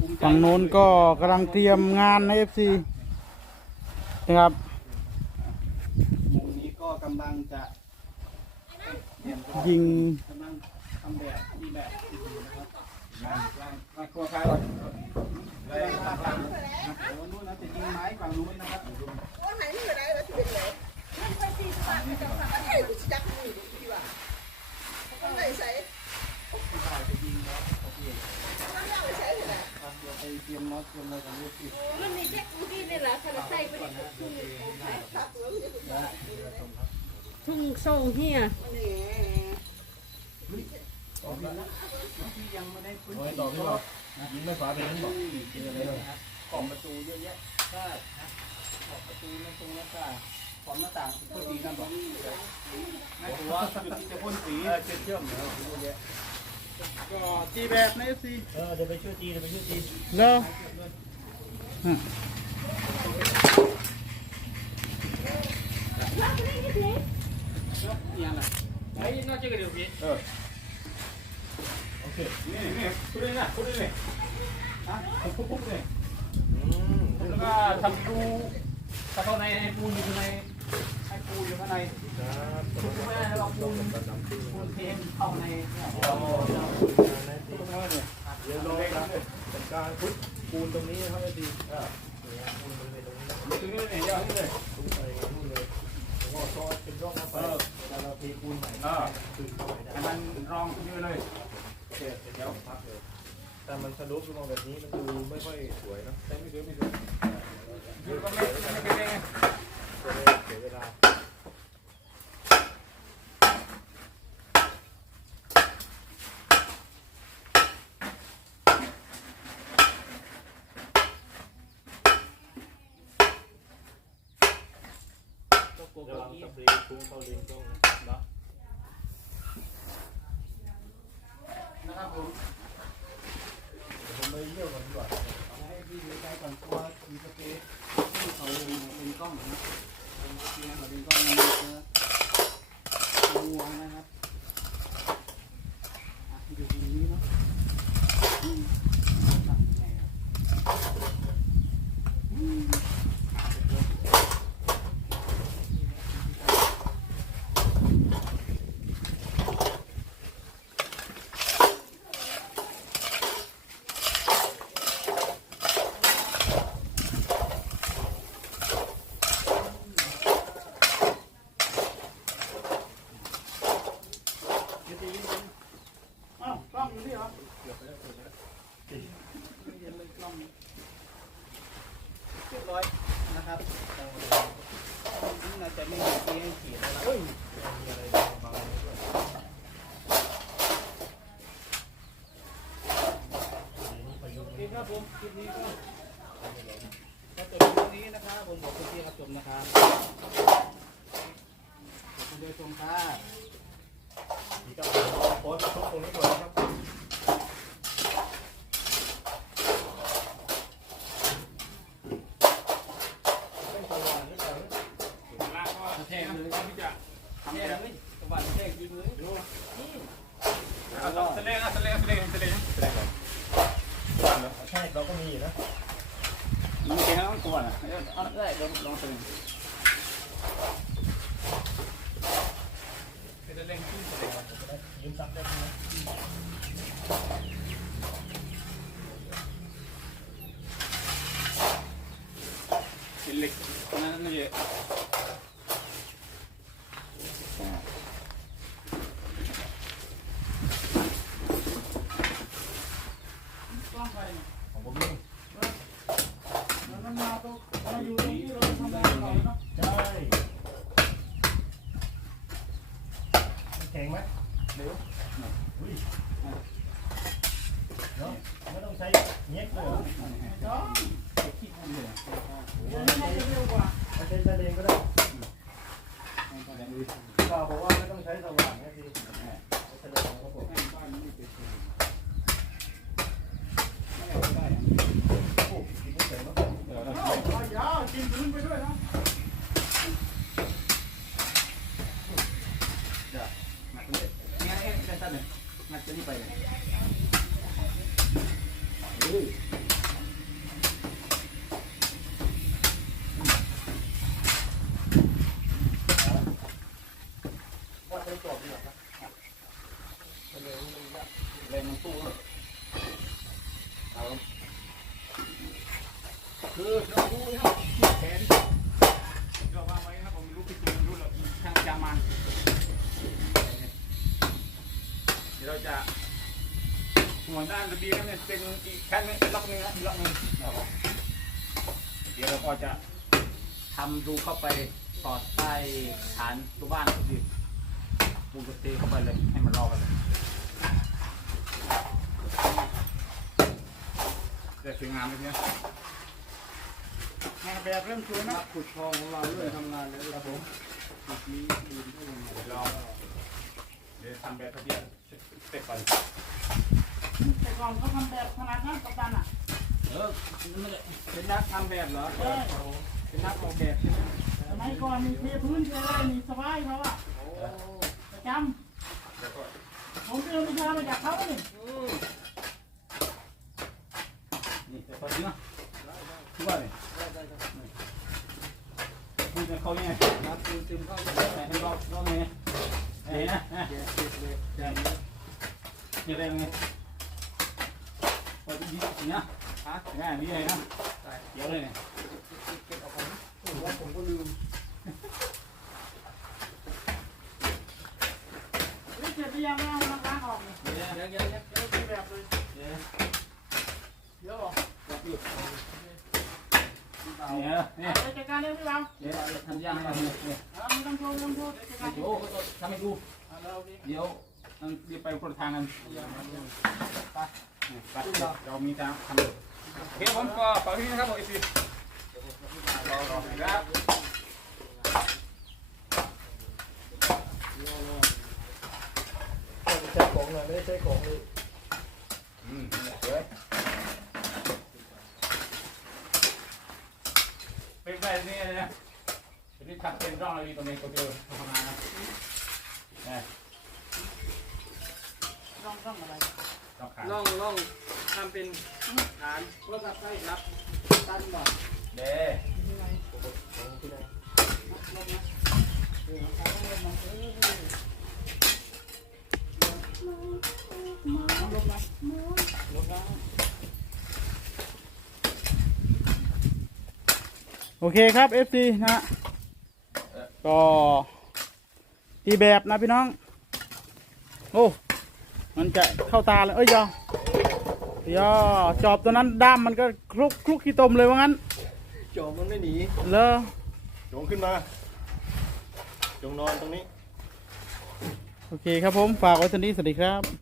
ภูมิใจฝั่งโน้นก็กำลังเตรียมงานในเอฟซีนะครับมุมนี้ก็กำลังจะเตรียมตัวยิงกำลังทำแบบมีแบบอยู่นะครับงานงานงานครัวใครวะแรงมากครับเดี๋ยวนู้นนะจะยิงไม้ฝั่งนู้นนะครับวันไหนนี่อยู่ไหนแล้วที่เป็นไหนไม่ไปสี่สิบบาทไม่ต้องสั่งอะไรกูจักมือดีกว่าต้องไหนใส่ ไปเตรียมน็อตเตรียมอะไรกันดูสิมันมีแค่กูที่นี่แหละถ้าเราใส่ไปในทุ่งทุ่งส่งเฮียมันนี่ที่ยังไม่ได้พื้นโอ้ยที่ต่อพี่บอกยิงไม่ฟ้าเป็นนั่นบอกเจอเลยนะครับกล่องประตูเยอะแยะใช่นะกล่องประตูหน้าตรงหน้าต่างขอบหน้าต่างเพื่อดีนั่นบอกไม่ถือว่าจุดที่จะพ่นสีเชื่อมเชื่อมเนาะเยอะแยะ ก็ตีแบบในเอฟซีเออเดี๋ยวไปช่วยตีเดี๋ยวไปช่วยตีแล้วยังไงไอ้น่าจะกระเดี๋ยวพี่เออโอเคนี่นี่คุณนี่นะคุณนี่เลยฮะปุ๊บปุ๊บเลยอืมแล้วก็ทำรูถ้าเข้าในให้ปูนอยู่ข้างในให้ ปูอยู่ข้างในครับทุกไม่ได้แล้วปูนปูนเทมเข้าในเนี่ยอ๋อทุกไม่ได้เลยเดี๋ยวรอครับจัดการพุทปูนตรงนี้นะครับไอ้ตีอ่าเนี่ยปูนบริเวณตรงนี้นะถึงนี่เนี่ยยาวนี่เลยทุบไปนู่นเลยแล้วก็ซอยเป็นร่องเข้าไปเวลาเราเทปูนใหม่ตื่นเข้าไปได้มันรองขึ้นเลยเสร็จเดี๋ยวพักเลยแต่มันสรุปลงแบบนี้มันดูไม่ค่อยสวยนะแต่ไม่เดือดไม่เดือดยืดก็ไม่ไม่เป็นไรไง เสียเวลา ก็โกระโก้วังอีสเปรย์ฟุ้งเข้าลิ้นกล้องนะนะครับผมผมไปเยี่ยวก่อนดีกว่าให้พี่ดูใจก่อนตัวมีสเปรย์ที่เขาเป็นกล้องนะเป็นเตียงเขาเป็นกล้องนะมัวนะครับอยู่ตรงนี้เนาะอืมตั้งยังไงครับ อ้าวกล้องอยู่นี่เหรอเกือบไปแล้วเกือบไปแล้วเย็นเลยกล้องเรียบร้อย นะครับนี่น่าจะไม่มีที่ให้ขีดแล้วนะเอ้ยมีอะไรบางอะไรด้วยนี่พายุโอเคครับผมคลิปนี้ก็ก็จบตรงนี้นะครับผมขอบคุณที่รับชมนะครับขอบคุณที่ชมครับนี่ก็โพสต์ทุกตรงนี้ก่อนนะครับไม่สว่างนิดหน่อย แทงเลยครับพี่จ่า ทำแบบนี้สวัสดีแทงยิงเลยดูเอาแสดงแสดงแสดงแสดงแสดงก่อนก่อเหรอใช่เราก็มีอยู่นะมันแข็งแล้วมันกวนะเอาได้ลองลองสดงเป็นแสดงที่แสดง ยืมซักได้ไหม เป็นเหล็กนั่นนั่นเอง ของผมนี่ มันมาตรงมาอยู่ตรงที่เราทำงานเราเนาะ ใช่มันแข็งไหมเดี๋ยวอุ้ยเนาะไม่ต้องใช้เงี้ยเลยเหรอจ้องคิดมันเลยโอ้โหไม่ใช้ไม่ใช้แสดงก็ได้ ตัวนี้ไปเลยว่าจะจบหรอครับแรงมันสู้เอาคือเราดูนครับ เราจะหัวด้านระเบียงเนี่ยเป็นอีกแค่นึงล็อกนึงนะอีกล็อกนึงนะครับเดี๋ยวเราก็จะทำดูเข้าไปสอดใต้ฐานตัวบ้านก็ดีปูกระเตเข้าไปเลยให้มันรอกันเลยจะสวยงามเลยเนี่ยงานแบบเริ่มสวยนะขุดทองของเราเริ่มทำงานแล้วครับผมจุดนี้ยืนให้ยังไงเดี๋ยวเราเดี๋ยวทำแบบทะเบียน เสร็จก่อนแต่ก่อนเขาทำแบบขนาดนั้นกับตันอะเออนั่นแหละเป็นนักทำแบบเหรอเออเป็นนักออกแบบใช่ไหมสมัยก่อนมีเทพื้นเทอะไรมีสบายเขาอะประจแล้วก็ำผมเรียนวิชามาจากเขาเนี่ยนี่แต่พอดีเนาะคิดว่าเนี่ยคุยกันเขาเนี่ยนักปูนเต็มเข้าไปแต่ให้รอบรอบไงไอ้นะแกะติดเลยนี่อะไรไงพอดีดีนะฮะง่ายนี่เลยนะ เดี๋ยวเลยเนี่ยผมว่าผมก็ลืมนี่เสร็จหรือยังไม่เอามาล้างออกเนี่ยเดี๋ยวเดี๋ยวเดี๋ยวเดี๋ยวเดี๋ยวเป็น เดี๋ยวเดี๋ยวบอกนี่นี่เอาไปจัดการเรื่องพี่บ่าวดท่านี่ยเอาไม่ต้องโทรไม่ต้องโทารเดี๋ยวทำให้ดูเอาแล้วโอเคเดี๋ยวเดี๋ยวไปคนละทางกันไปไปเรามีทางทำโอเคผมก็ฝากที่นี่นะครับผมอีกทีรอรอครับใช้ของหน่อยไม่ได้ใช้ของเลยอืมเดี๋ยวเป็นไปนี่นะเป็นที่ขัดเป็นร่องอะไรตรงนี้ก็เจอทำงานนะ เนี่ยต้องต้องอะไรต้องขาล่องล่องทำเป็นฐานเพื่อรับให้รับตันบ่เด้ยังไงของที่ไหนลงนะเออเอาลงมาเออเอาลงมาลงมาโอเคครับ FC นะฮะก็ตีแบบนะพี่น้อง โอ้ มันจะเข้าตาเลยเอ้ยยอยอจอบตัวนั้นด้ามมันก็คลุกคลุกขี้ตมเลยว่างั้นจอบมันไม่หนีเลอจงขึ้นมา จงนอนตรงนี้ โอเคครับผม ฝากไว้เท่านี้สวัสดีครับ